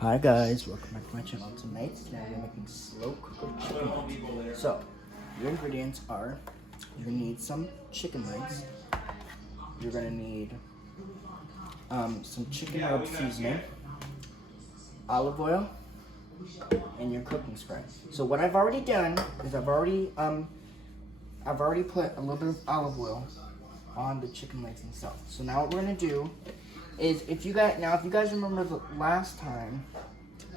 Hi guys, welcome back to my channel. Tonight we're making slow cooker chicken legs. So, your ingredients are, you're gonna need some chicken legs. You're gonna need some chicken rub seasoning, olive oil, and your cooking spray. So what I've already done is I've already put a little bit of olive oil on the chicken legs themselves. So now what we're gonna do is, if you guys remember the last time,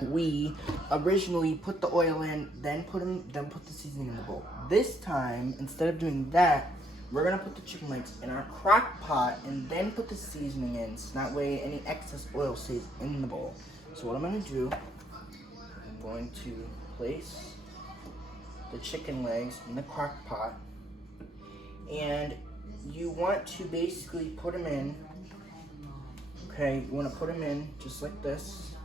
we originally put the oil in, then put the seasoning in the bowl. This time, instead of doing that, we're gonna put the chicken legs in our crock pot and then put the seasoning in, so that way any excess oil stays in the bowl. So what I'm gonna do, I'm going to place the chicken legs in the crock pot, and you want to basically put them in. Okay, you want to put them in just like this,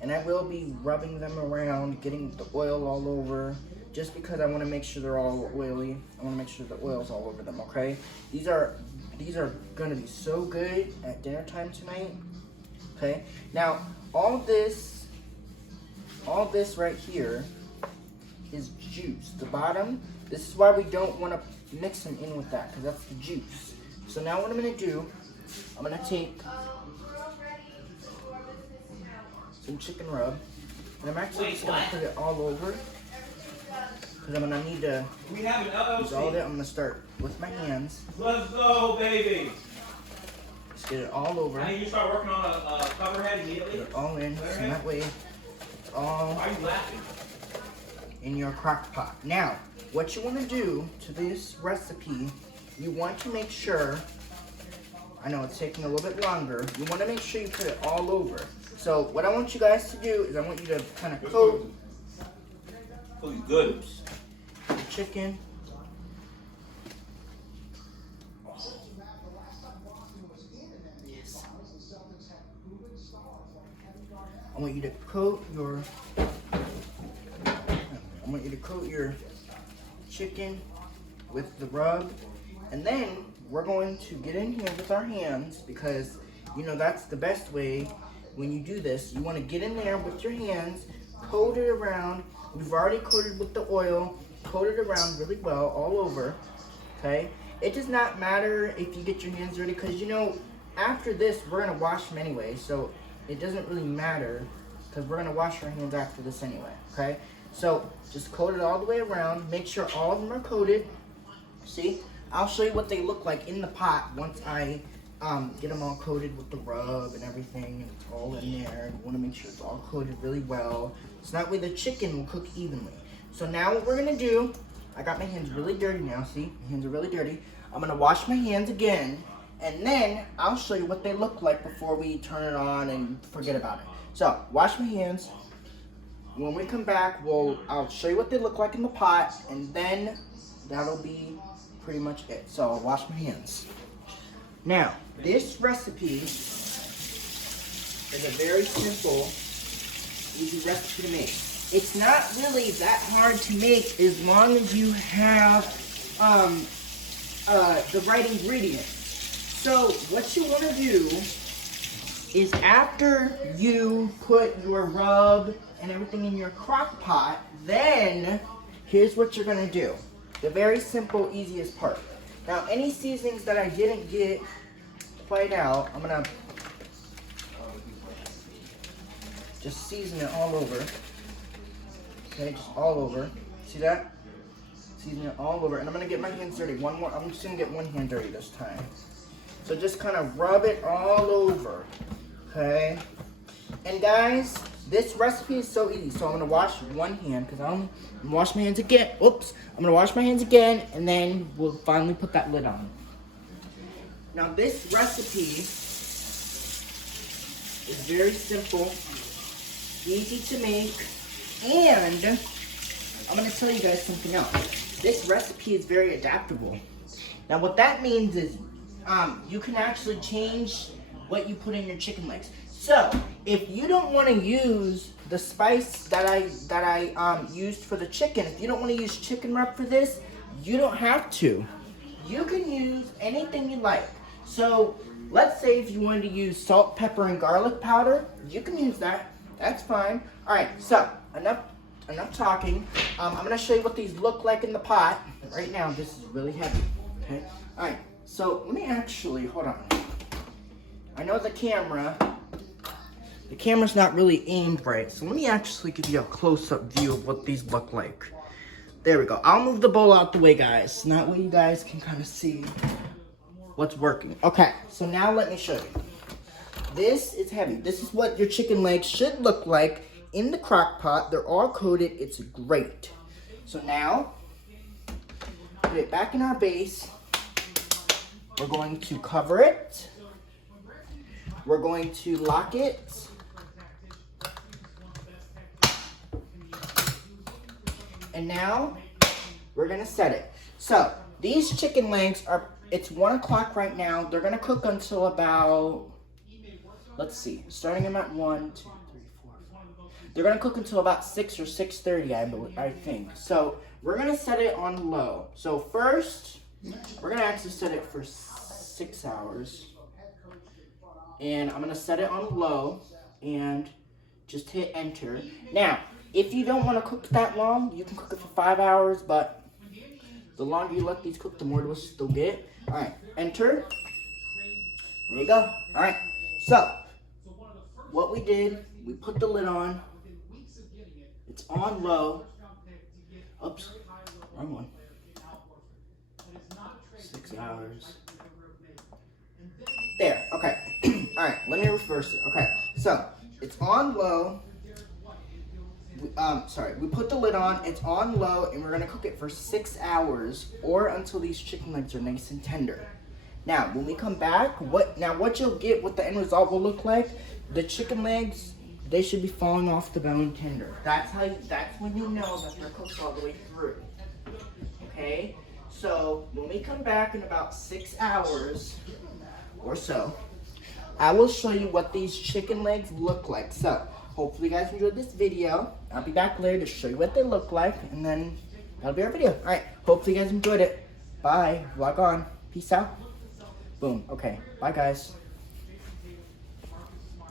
and I will be rubbing them around, getting the oil all over, just because I want to make sure they're all oily. I want to make sure the oil's all over them. Okay, these are going to be so good at dinner time tonight. Okay, now all this right here is juice. The bottom, this is why we don't want to mix them in with that, because that's the juice. So now what I'm going to do, I'm going to take some chicken rub, and I'm actually just going to put it all over, because I'm going to need to use all of it. I'm going to start with my hands. Let's go, baby. Just get it all over. I need you to start working on a cover head immediately. Get it all in, so that way it's all Why are you laughing? in your crock pot. Now, what you want to do to this recipe, you want to make sure, I know it's taking a little bit longer, you want to make sure you put it all over. So what I want you guys to do is I want you to kind of coat Good. the chicken. Yes. I want you to coat your chicken with the rub, and then we're going to get in here with our hands, because you know that's the best way. When you do this, you want to get in there with your hands, coat it around. We've already coated with the oil, coat it around really well all over, okay? It does not matter if you get your hands dirty, because you know, after this, we're going to wash them anyway, so it doesn't really matter, because we're going to wash our hands after this anyway, okay? So just coat it all the way around, make sure all of them are coated. See, I'll show you what they look like in the pot once I get them all coated with the rub and everything, and it's all in there. You want to make sure it's all coated really well, so that way the chicken will cook evenly. So now what we're going to do, I got my hands really dirty now, see? My hands are really dirty. I'm going to wash my hands again, and then I'll show you what they look like before we turn it on and forget about it. So, wash my hands. When we come back, I'll show you what they look like in the pot, and then that'll be pretty much it. So, I'll wash my hands. Now, this recipe is a very simple, easy recipe to make. It's not really that hard to make as long as you have the right ingredients. So, what you want to do is, after you put your rub and everything in your crock pot, then here's what you're going to do. The very simple, easiest part. Now, any seasonings that I didn't get quite out, I'm going to just season it all over. Okay, just all over. See that? Season it all over. And I'm going to get my hands dirty. I'm just going to get one hand dirty this time. So just kind of rub it all over. Okay? And guys, this recipe is so easy. So I'm going to wash one hand, because I'm going to wash my hands again. Oops. I'm going to wash my hands again, and then we'll finally put that lid on. Now this recipe is very simple, easy to make, and I'm going to tell you guys something else. This recipe is very adaptable. Now what that means is you can actually change what you put in your chicken legs. So, if you don't want to use the spice that I used for the chicken, if you don't want to use chicken rub for this, you don't have to. You can use anything you like. So, let's say if you wanted to use salt, pepper, and garlic powder, you can use that. That's fine. All right, so enough talking. I'm gonna show you what these look like in the pot. Right now, this is really heavy. Okay. All right. So let me actually hold on. I know the camera's not really aimed right, so let me actually give you a close-up view of what these look like. There we go. I'll move the bowl out the way, guys. So that way you guys can kind of see what's working. Okay. So now let me show you. This is heavy. This is what your chicken legs should look like in the crock pot. They're all coated. It's great. So now, put it back in our base. We're going to cover it. We're going to lock it. And now, we're going to set it. So, these chicken legs are, it's 1 o'clock right now. They're going to cook until about, let's see, starting them at 1, 2, 3, 4, 5. They're going to cook until about 6 or 6:30, I think. So, we're going to set it on low. So, first, we're going to actually set it for 6 hours. And I'm going to set it on low and just hit enter. Now, if you don't want to cook that long, you can cook it for 5 hours, but the longer you let these cook, the more delicious they'll get. All right, enter. There you go. All right, so what we did, we put the lid on. It's on low. Oops, wrong one. 6 hours. There, okay. All right, let me reverse it. Okay, so it's on low. We put the lid on, it's on low, and we're gonna cook it for 6 hours or until these chicken legs are nice and tender. Now, when we come back, what you'll get, what the end result will look like, the chicken legs, they should be falling off the bone tender. That's when you know that they're cooked all the way through. Okay? So, when we come back in about 6 hours or so, I will show you what these chicken legs look like. So, hopefully you guys enjoyed this video. I'll be back later to show you what they look like, and then that'll be our video. Alright, hopefully you guys enjoyed it. Bye. Vlog on. Peace out. Boom. Okay. Bye, guys.